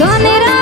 ধনের